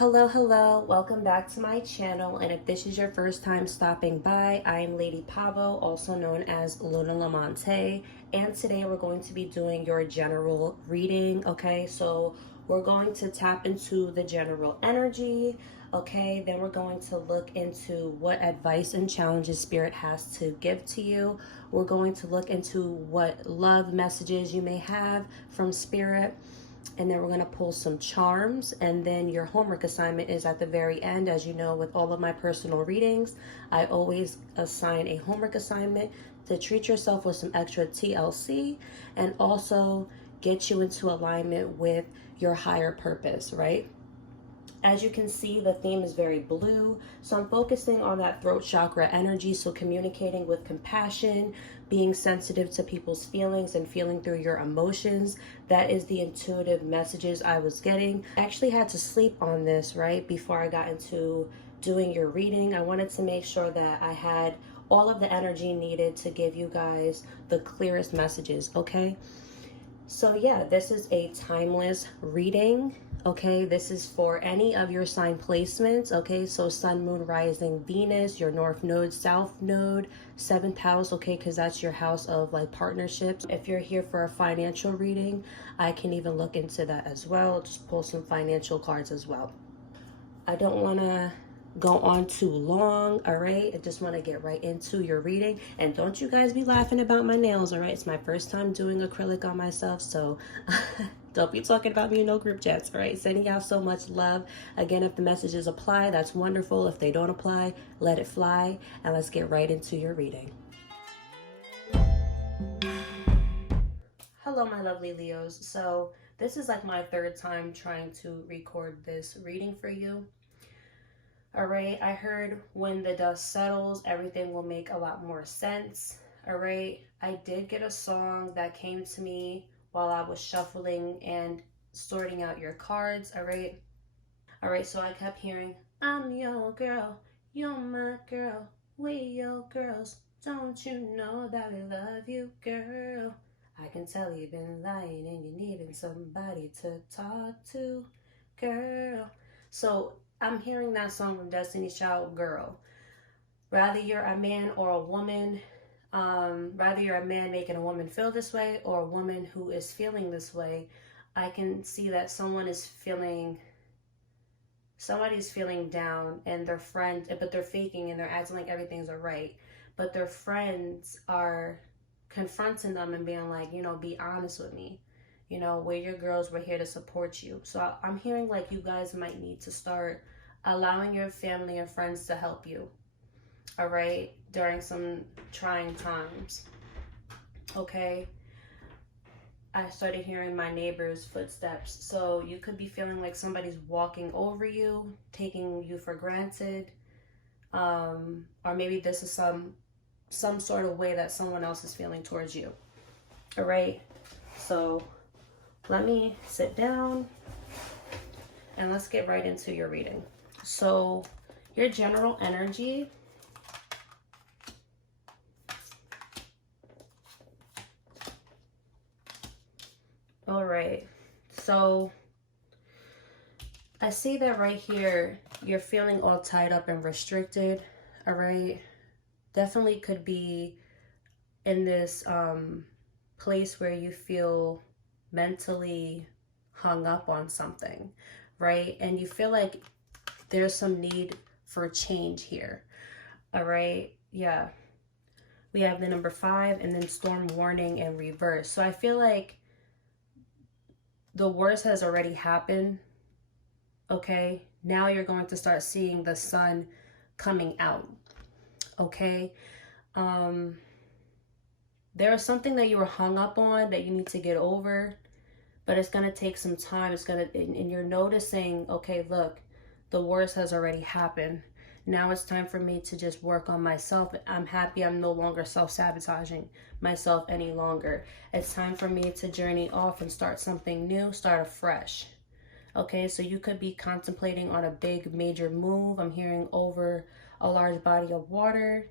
Hello, welcome back to my channel, and if this is your first time stopping by, I am Lady Pavo, also known as Luna Lamante, and today we're going to be doing your general reading. Okay, so we're going to tap into the general energy. Okay, then we're going to look into what advice and challenges Spirit has to give to you. We're going to look into what love messages you may have from Spirit, and then we're going to pull some charms, and then your homework assignment is at the very end. As you know, with all of my personal readings, I always assign a homework assignment to treat yourself with some extra TLC and also get you into alignment with your higher purpose, right? As you can see, the theme is very blue. So I'm focusing on that throat chakra energy. So communicating with compassion, being sensitive to people's feelings and feeling through your emotions. That is the intuitive messages I was getting. I actually had to sleep on this, right, before I got into doing your reading. I wanted to make sure that I had all of the energy needed to give you guys the clearest messages, okay? So yeah, this is a timeless reading. Okay, this is for any of your sign placements. Okay, so sun, moon, rising, Venus, your north node, south node, seventh house. Okay, because that's your house of like partnerships. If you're here for a financial reading, I can even look into that as well. Just pull some financial cards as well. I don't want to go on too long. All right, I just want to get right into your reading, and don't you guys be laughing about my nails. All right, it's my first time doing acrylic on myself, so don't be talking about me in no group chats. All right, sending out so much love. Again, if the messages apply, that's wonderful. If they don't apply, let it fly, and let's get right into your reading. Hello, my lovely Leos. So this is like my third time trying to record this reading for you. All right, I heard when the dust settles, everything will make a lot more sense. All right, I did get a song that came to me while I was shuffling and sorting out your cards. All right, so I kept hearing, I'm your girl, you're my girl, we your girls. Don't you know that we love you, girl? I can tell you've been lying and you're needing somebody to talk to, girl. So I'm hearing that song from Destiny's Child, Girl. Rather you're a man or a woman, rather you're a man making a woman feel this way or a woman who is feeling this way, I can see that somebody's feeling down, and their friend, but they're faking and they're acting like everything's all right. But their friends are confronting them and being like, you know, be honest with me. You know, we're your girls, we're here to support you. So I'm hearing like you guys might need to start allowing your family and friends to help you, all right, during some trying times, okay? I started hearing my neighbor's footsteps. So you could be feeling like somebody's walking over you, taking you for granted, or maybe this is some sort of way that someone else is feeling towards you, all right? So let me sit down and let's get right into your reading. So your general energy, all right, so I see that right here, you're feeling all tied up and restricted, all right? Definitely could be in this place where you feel mentally hung up on something, right? And you feel like there's some need for change here, all right? Yeah, we have the number 5 and then storm warning and reverse. So I feel like the worst has already happened, okay? Now you're going to start seeing the sun coming out, okay? There is something that you were hung up on that you need to get over, but it's going to take some time. And you're noticing, okay, look, the worst has already happened. Now it's time for me to just work on myself. I'm happy I'm no longer self-sabotaging myself any longer. It's time for me to journey off and start something new, start afresh. Okay, so you could be contemplating on a big major move. I'm hearing over a large body of water.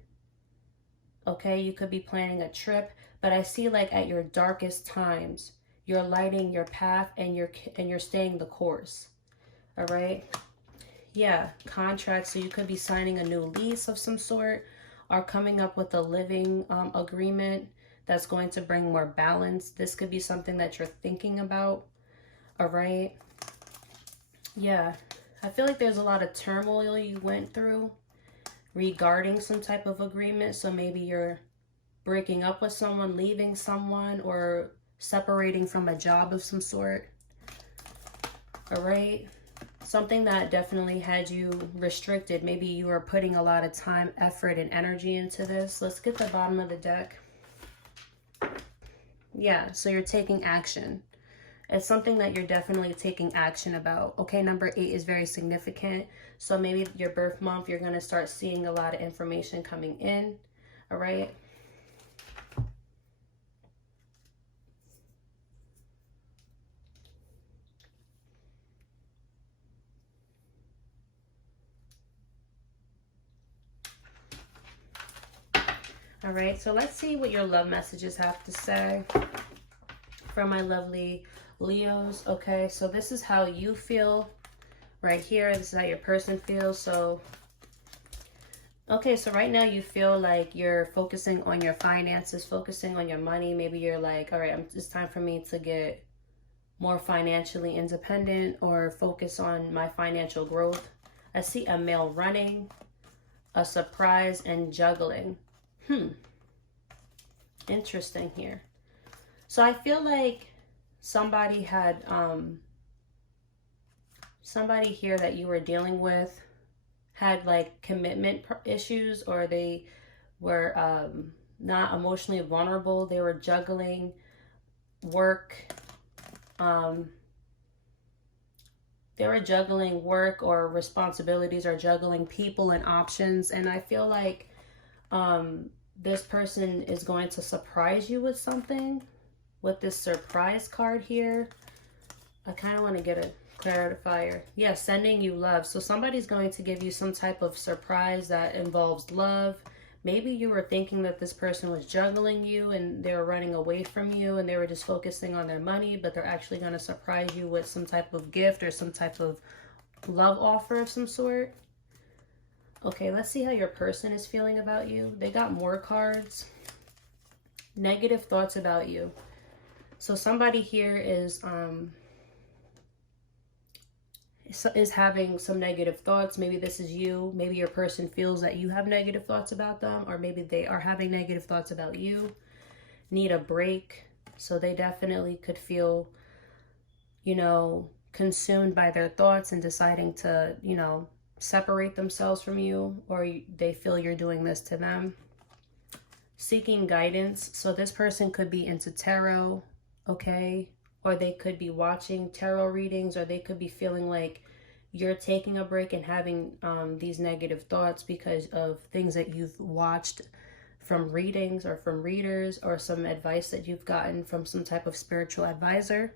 Okay, you could be planning a trip, but I see like at your darkest times, you're lighting your path and you're staying the course. All right. Yeah, contract. So you could be signing a new lease of some sort or coming up with a living agreement that's going to bring more balance. This could be something that you're thinking about. All right. Yeah, I feel like there's a lot of turmoil you went through regarding some type of agreement. So maybe you're breaking up with someone, leaving someone, or separating from a job of some sort. All right. Something that definitely had you restricted. Maybe you were putting a lot of time, effort, and energy into this. Let's get the bottom of the deck. Yeah, so you're taking action. It's something that you're definitely taking action about. Okay, number 8 is very significant. So maybe your birth month, you're going to start seeing a lot of information coming in. All right. All right, so let's see what your love messages have to say for my lovely Leos. Okay, so this is how you feel right here. This is how your person feels. So, okay, so right now you feel like you're focusing on your finances, focusing on your money. Maybe you're like, all right, it's time for me to get more financially independent or focus on my financial growth. I see a male running, a surprise, and juggling. Interesting here. So I feel like somebody had somebody here that you were dealing with had like commitment issues, or they were not emotionally vulnerable. They were juggling work. They were juggling work or responsibilities, or juggling people and options. And I feel like this person is going to surprise you with something with this surprise card here. I kind of want to get a clarifier. Yeah, sending you love. So somebody's going to give you some type of surprise that involves love. Maybe you were thinking that this person was juggling you and they were running away from you and they were just focusing on their money, but they're actually going to surprise you with some type of gift or some type of love offer of some sort. Okay, let's see how your person is feeling about you. They got more cards. Negative thoughts about you. So somebody here is having some negative thoughts. Maybe this is you. Maybe your person feels that you have negative thoughts about them, or maybe they are having negative thoughts about you. Need a break. So they definitely could feel, you know, consumed by their thoughts and deciding to, you know, separate themselves from you, or they feel you're doing this to them. Seeking guidance. So this person could be into tarot, okay? Or they could be watching tarot readings, or they could be feeling like you're taking a break and having these negative thoughts because of things that you've watched from readings or from readers, or some advice that you've gotten from some type of spiritual advisor.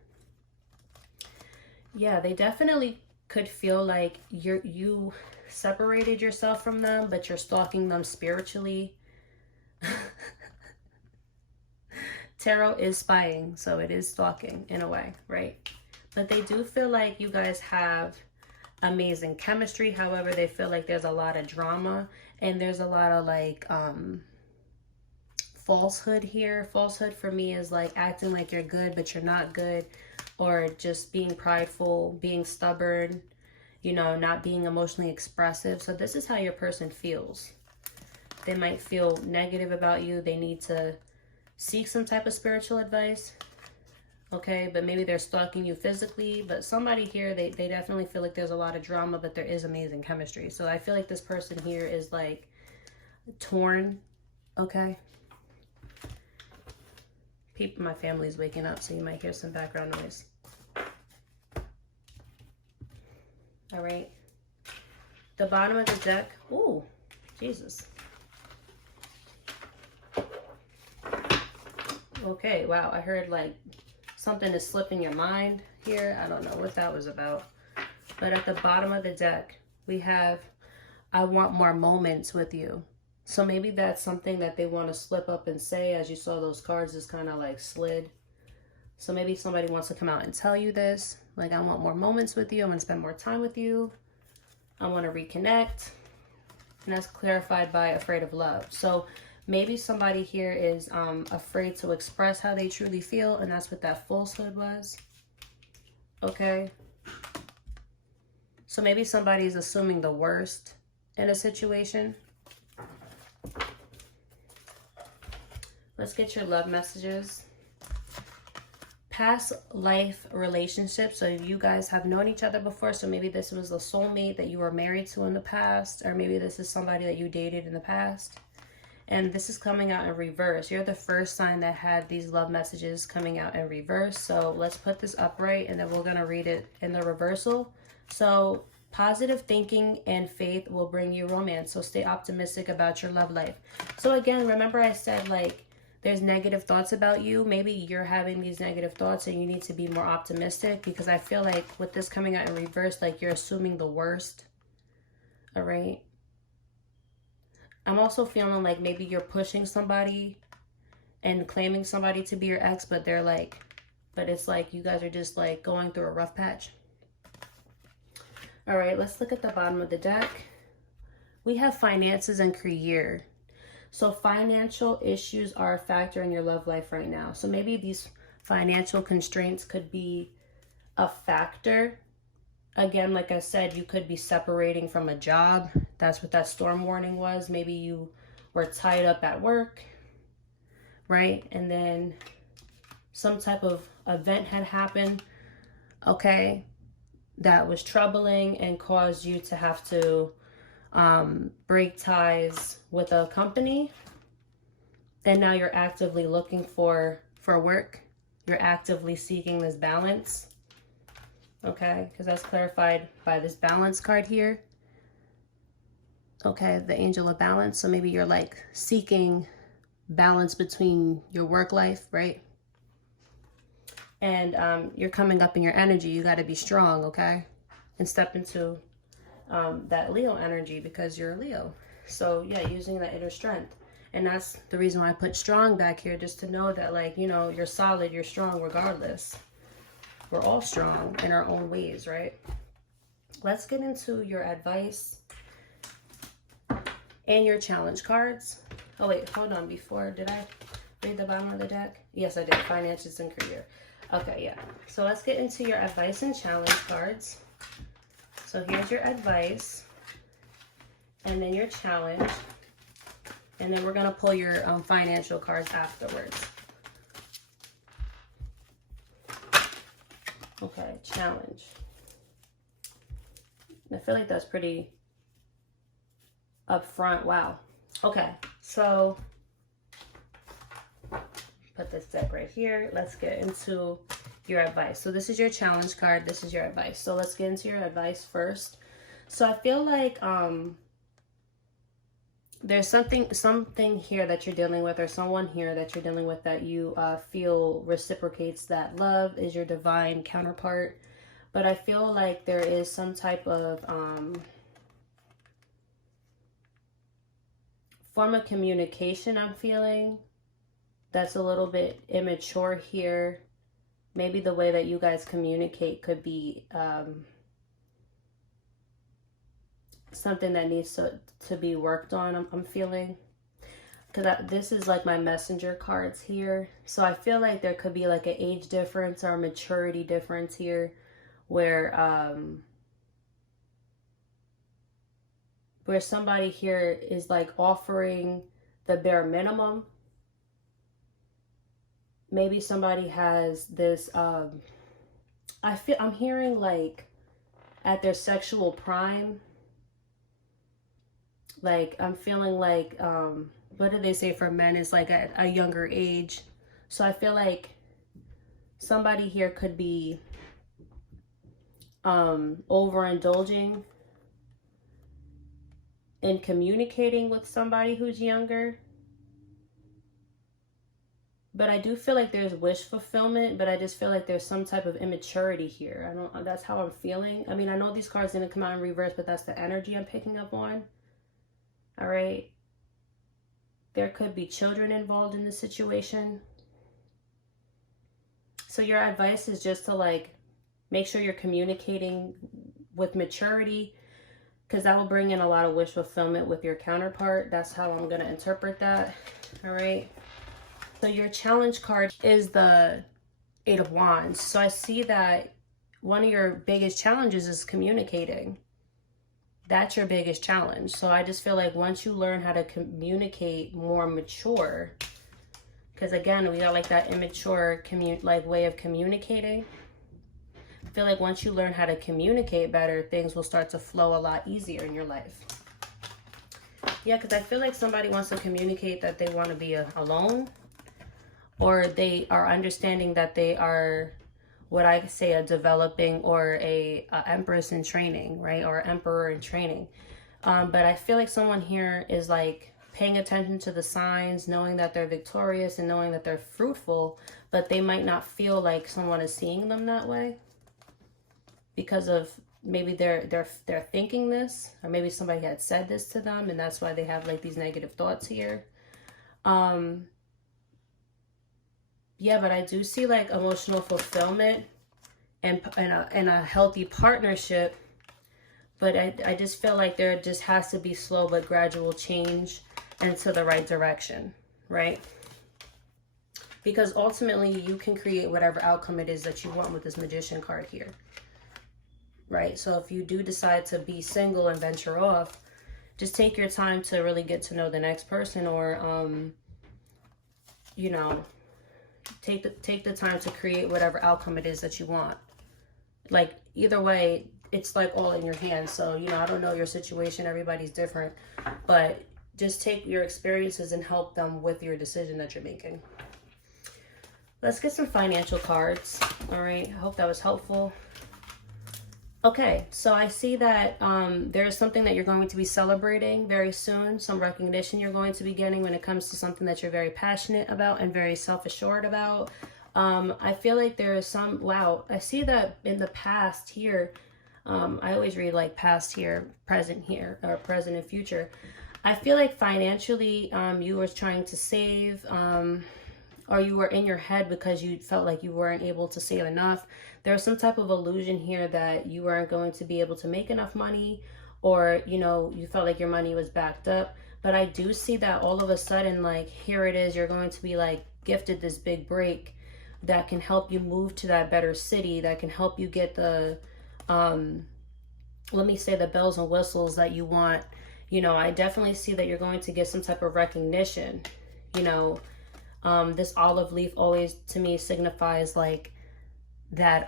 Yeah, they definitely could feel like you separated yourself from them, but you're stalking them spiritually. Tarot is spying, so it is stalking in a way, right? But they do feel like you guys have amazing chemistry. However, they feel like there's a lot of drama and there's a lot of like falsehood here. Falsehood for me is like acting like you're good but you're not good, or just being prideful, being stubborn, you know, not being emotionally expressive. So this is how your person feels. They might feel negative about you. They need to seek some type of spiritual advice, okay? But maybe they're stalking you physically. But somebody here, they definitely feel like there's a lot of drama, but there is amazing chemistry. So I feel like this person here is like torn, okay? People, my family's waking up, so you might hear some background noise. All right. The bottom of the deck. Ooh, Jesus. Okay, wow. I heard like something is slipping your mind here. I don't know what that was about. But at the bottom of the deck, we have, I want more moments with you. So maybe that's something that they want to slip up and say. As you saw, those cards just kind of like slid. So maybe somebody wants to come out and tell you this. Like, I want more moments with you. I'm going to spend more time with you. I want to reconnect. And that's clarified by afraid of love. So maybe somebody here is afraid to express how they truly feel, and that's what that falsehood was. Okay. So maybe somebody's assuming the worst in a situation. Let's get your love messages. Past life relationships. So you guys have known each other before. So maybe this was a soulmate that you were married to in the past, or maybe this is somebody that you dated in the past. And this is coming out in reverse. You're the first sign that had these love messages coming out in reverse. So let's put this upright and then we're going to read it in the reversal. So positive thinking and faith will bring you romance. So stay optimistic about your love life. So again, remember I said like there's negative thoughts about you. Maybe you're having these negative thoughts and you need to be more optimistic, because I feel like with this coming out in reverse, like you're assuming the worst. All right. I'm also feeling like maybe you're pushing somebody and claiming somebody to be your ex, but they're like, but it's like you guys are just like going through a rough patch. All right, let's look at the bottom of the deck. We have finances and career. So financial issues are a factor in your love life right now. So maybe these financial constraints could be a factor. Again, like I said, you could be separating from a job. That's what that storm warning was. Maybe you were tied up at work, right? And then some type of event had happened, okay, that was troubling and caused you to have to break ties with a company. And now you're actively looking for work. You're actively seeking this balance. Okay, because that's clarified by this balance card here. Okay, the angel of balance. So maybe you're like seeking balance between your work life, right? And you're coming up in your energy. You got to be strong, okay? And step into that Leo energy, because you're a Leo. So yeah, using that inner strength. And that's the reason why I put strong back here, just to know that, like, you know, you're solid, you're strong regardless. We're all strong in our own ways, right? Let's get into your advice and your challenge cards. Oh wait, hold on. Before, did I read the bottom of the deck? Yes, I did. Finances and career. Okay, yeah. So let's get into your advice and challenge cards. So here's your advice, and then your challenge, and then we're gonna pull your financial cards afterwards. Okay, challenge. I feel like that's pretty upfront. Wow. Okay, so put this deck right here. Let's get into your advice. So this is your challenge card. This is your advice. So let's get into your advice first. So I feel like there's something here that you're dealing with, or someone here that you're dealing with, that you feel reciprocates that love, is your divine counterpart. But I feel like there is some type of form of communication I'm feeling that's a little bit immature here. Maybe the way that you guys communicate could be something that needs to be worked on, I'm feeling. Because this is like my messenger cards here. So I feel like there could be like an age difference or a maturity difference here, where somebody here is like offering the bare minimum. Maybe somebody has this I'm hearing like at their sexual prime. Like I'm feeling like what do they say for men is like at a younger age. So I feel like somebody here could be overindulging in communicating with somebody who's younger. But I do feel like there's wish fulfillment, but I just feel like there's some type of immaturity here. That's how I'm feeling. I mean, I know these cards didn't come out in reverse, but that's the energy I'm picking up on. All right. There could be children involved in the situation. So your advice is just to like make sure you're communicating with maturity, because that will bring in a lot of wish fulfillment with your counterpart. That's how I'm going to interpret that. All right. So your challenge card is the Eight of Wands. So I see that one of your biggest challenges is communicating. That's your biggest challenge. So I just feel like once you learn how to communicate more mature, because again, we got like that immature way of communicating. I feel like once you learn how to communicate better, things will start to flow a lot easier in your life. Yeah, because I feel like somebody wants to communicate that they want to be alone, or they are understanding that they are what I say a developing or a empress in training, right? Or emperor in training. But I feel like someone here is like paying attention to the signs, knowing that they're victorious and knowing that they're fruitful, but they might not feel like someone is seeing them that way because of maybe they're thinking this, or maybe somebody had said this to them, and that's why they have like these negative thoughts here. Yeah, but I do see like emotional fulfillment and a healthy partnership, but I just feel like there just has to be slow but gradual change into the right direction, right? Because ultimately you can create whatever outcome it is that you want with this Magician card here, right? So if you do decide to be single and venture off, just take your time to really get to know the next person, or you know, take the time to create whatever outcome it is that you want. Like either way, it's like all in your hands. So, you know, I don't know your situation, everybody's different, but just take your experiences and help them with your decision that you're making. Let's get some financial cards. All right, I hope that was helpful. Okay, so I see that there's something that you're going to be celebrating very soon, some recognition you're going to be getting when it comes to something that you're very passionate about and very self-assured about. I feel like there is some, wow, I see that in the past here, I always read like past here, or present and future. I feel like financially you were trying to save, or you were in your head because you felt like you weren't able to save enough. There was some type of illusion here that you weren't going to be able to make enough money, or, you know, you felt like your money was backed up. But I do see that all of a sudden, like, here it is, you're going to be like gifted this big break that can help you move to that better city, that can help you get the, let me say, the bells and whistles that you want. You know, I definitely see that you're going to get some type of recognition. You know, this olive leaf always to me signifies like that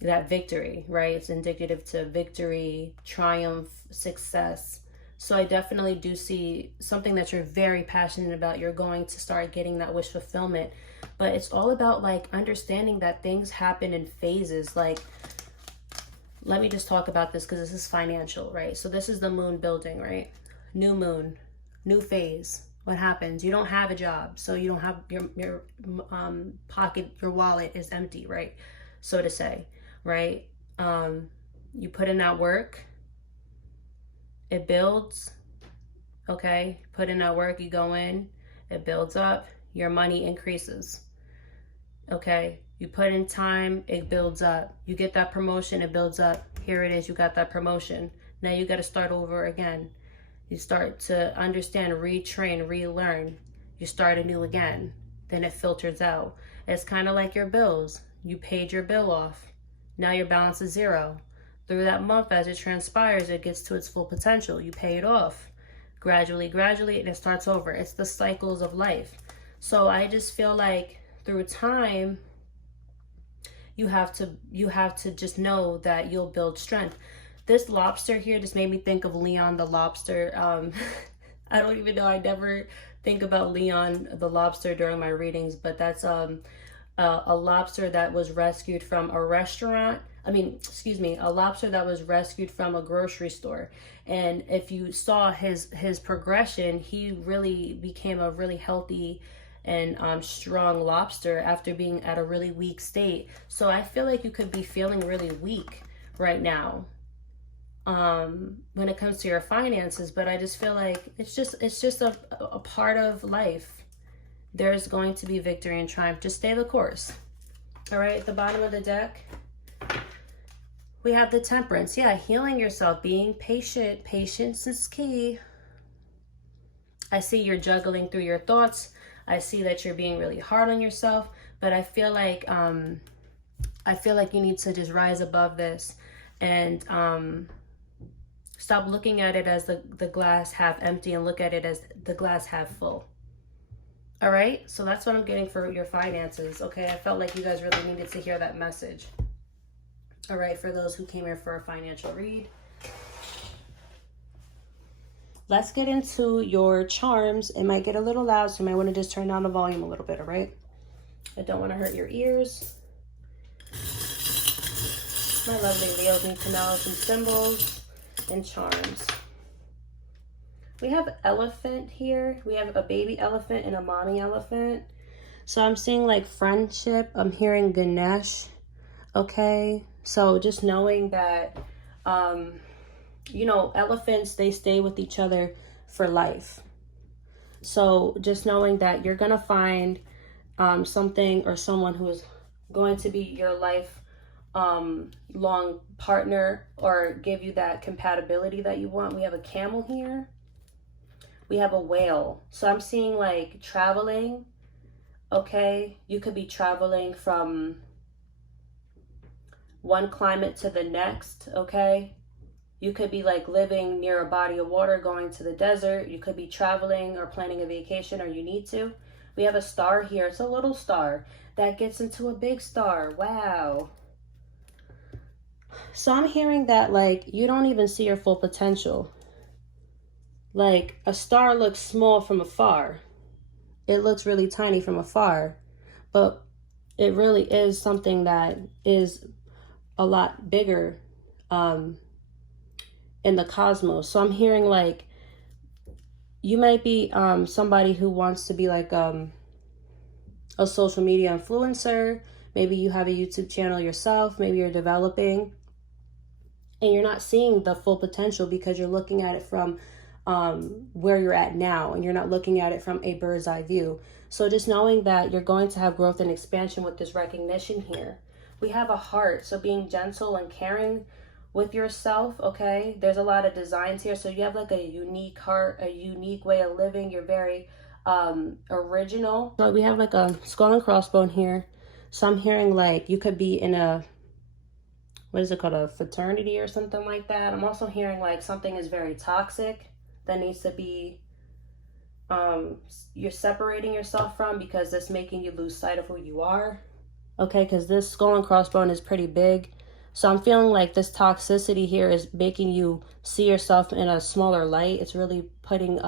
that victory, right? It's indicative to victory, triumph, success. So I definitely do see something that you're very passionate about. You're going to start getting that wish fulfillment, but it's all about like understanding that things happen in phases. Like, let me just talk about this because this is financial, right? So this is the moon building, right? New moon, new phase. What happens? You don't have a job, so you don't have your pocket, your wallet is empty, right? So to say, right? You put in that work, it builds, okay? Put in that work, you go in, it builds up, your money increases, okay? You put in time, it builds up. You get that promotion, it builds up. Here it is, you got that promotion. Now you got to start over again. You start to understand, retrain, relearn. You start anew again. Then it filters out. It's kind of like your bills. You paid your bill off. Now your balance is zero. Through that month, as it transpires, it gets to its full potential. You pay it off. Gradually, and it starts over. It's the cycles of life. So I just feel like through time, you have to just know that you'll build strength. This lobster here just made me think of Leon the lobster. I don't even know, I never think about Leon the lobster during my readings, but that's a lobster that was rescued from a restaurant. A lobster that was rescued from a grocery store. And if you saw his progression, he really became a really healthy and strong lobster after being at a really weak state. So I feel like you could be feeling really weak right now when it comes to your finances, but I just feel like it's just a part of life. There's going to be victory and triumph. Just stay the course. All right, at the bottom of the deck, We have the Temperance. Yeah, healing yourself, being patient. Patience is key. I see you're juggling through your thoughts. I see that you're being really hard on yourself, but I feel like you need to just rise above this and stop looking at it as the glass half empty and look at it as the glass half full. All right, so that's what I'm getting for your finances. Okay, I felt like you guys really needed to hear that message. All right, for those who came here for a financial read. Let's get into your charms. It might get a little loud, so you might want to just turn down the volume a little bit, all right? I don't want to hurt your ears. My lovely Leos need to know some symbols and charms. We have elephant here. We have a baby elephant and a mommy elephant. So I'm seeing like friendship. I'm hearing Ganesh. Okay. So just knowing that, you know, elephants, they stay with each other for life. So just knowing that you're going to find something or someone who is going to be your life long partner or give you that compatibility that you want. We have a camel here. We have a whale. So I'm seeing like traveling. Okay. You could be traveling from one climate to the next. Okay. You could be like living near a body of water, going to the desert. You could be traveling or planning a vacation, or you need to. We have a star here. It's a little star that gets into a big star. Wow. So I'm hearing that like you don't even see your full potential. Like a star looks small from afar. It looks really tiny from afar, but it really is something that is a lot bigger in the cosmos. So I'm hearing like you might be somebody who wants to be like a social media influencer. Maybe you have a YouTube channel yourself. Maybe you're developing and you're not seeing the full potential because you're looking at it from where you're at now, and you're not looking at it from a bird's eye view. So just knowing that you're going to have growth and expansion with this recognition here. We have a heart, so being gentle and caring with yourself. Okay, there's a lot of designs here, so you have like a unique heart, a unique way of living. You're very original. So we have like a skull and crossbone here. So I'm hearing like you could be in a, what is it called, a fraternity or something like that. I'm also hearing like something is very toxic that needs to be you're separating yourself from, because it's making you lose sight of who you are. Okay, because this skull and crossbone is pretty big. So I'm feeling like this toxicity here is making you see yourself in a smaller light. It's really putting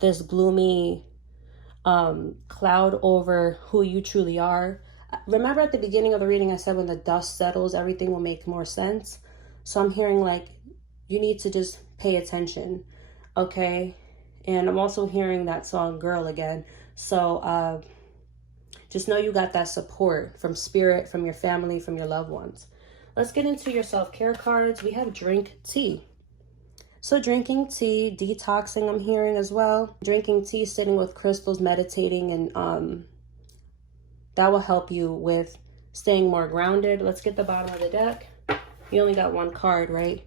this gloomy cloud over who you truly are. Remember at the beginning of the reading I said when the dust settles, everything will make more sense. So I'm hearing like you need to just pay attention. Okay, and I'm also hearing that song Girl again. So just know you got that support from spirit, from your family, from your loved ones. Let's get into your self-care cards. We have drink tea. So drinking tea, detoxing I'm hearing as well. Drinking tea, sitting with crystals, meditating, and that will help you with staying more grounded. Let's get the bottom of the deck. You only got one card, right?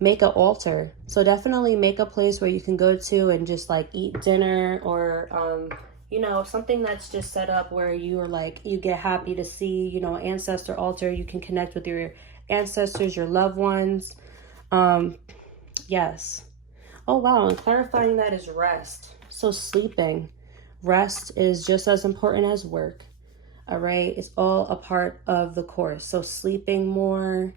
Make an altar. So definitely make a place where you can go to and just like eat dinner, or you know, something that's just set up where you are like, you get happy to see, you know, ancestor altar. You can connect with your ancestors, your loved ones. Yes. Oh, wow. And clarifying that is rest. So sleeping. Rest is just as important as work. All right. It's all a part of the course. So sleeping more,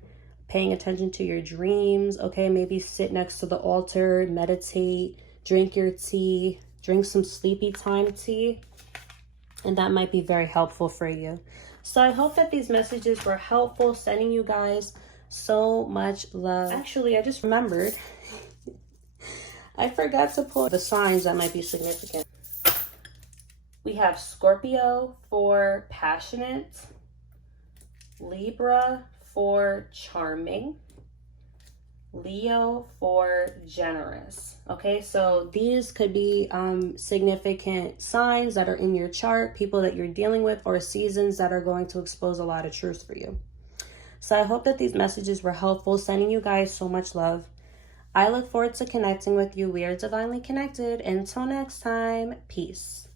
paying attention to your dreams. Okay. Maybe sit next to the altar, meditate, drink your tea, drink some sleepy time tea. And that might be very helpful for you. So I hope that these messages were helpful, sending you guys so much love. Actually, I just remembered I forgot to pull the signs that might be significant. We have Scorpio for passionate, Libra for charming, Leo for generous. Okay, so these could be significant signs that are in your chart, people that you're dealing with, or seasons that are going to expose a lot of truth for you. So I hope that these messages were helpful, sending you guys so much love. I look forward to connecting with you. We are divinely connected. Until next time, peace.